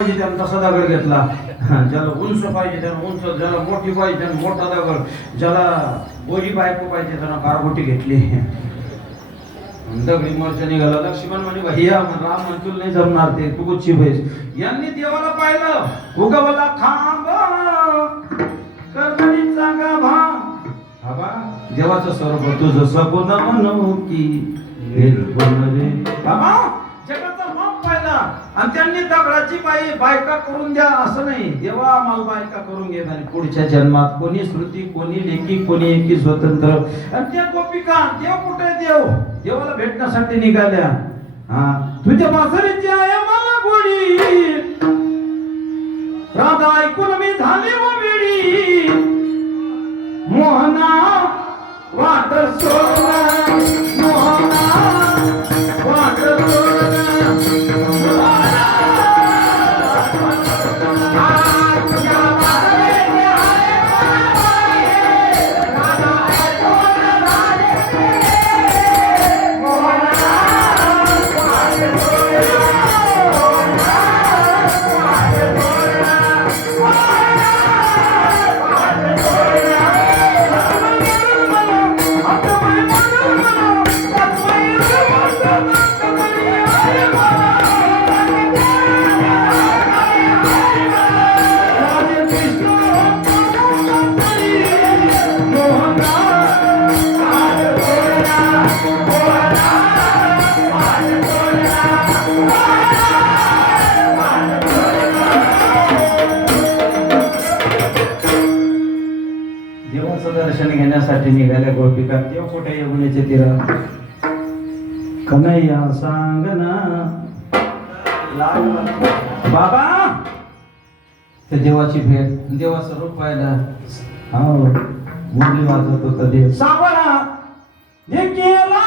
पाहिजे त्यानं तसा दगड घेतला ज्याला उंच पाहिजे त्यानं उंच ज्याला मोठी पाहिजे त्यानं मोठा दगड ज्याला गोरी बायको पाहिजे त्यानं गारगोटी घेतली. दगडी मोर्चा निघाला लक्ष्मण म्हणे भैया राम म्हणतो नाही जमणार ते तू गुच्छी भैस. यांनी देवाला पाहिलं उगवला खांब कर्मणीचा गाभा. बाबा देवाचं स्वरूप तुझं सगुण म्हणू की निर्गुण रे? आणि त्यांनी दगडाची बाई बायका करून द्या असं नाही. देवा आम्हाला बायका करून घेत आणि पुढच्या जन्मात कोणी श्रुती कोणी लेखी कोणी एकी स्वतंत्र. आणि त्या गोपिका देव कुठे देव? देवाला भेटण्यासाठी निघाल्या. हा. तुझ्या मासरीची आहे मला गोडी राधा ऐकून मी झाले वेळी मोहना वाट सोना देवाचं दर्शन घेण्यासाठी निघाल्या गोपिका. देव कुठे यमुनेचे तीरा? कन्हैया सांगना बाबा! ते देवाची भेट. देवाचं रूप पाहिला. हो. मुली वाजवत होता देव. सावळा हे केला!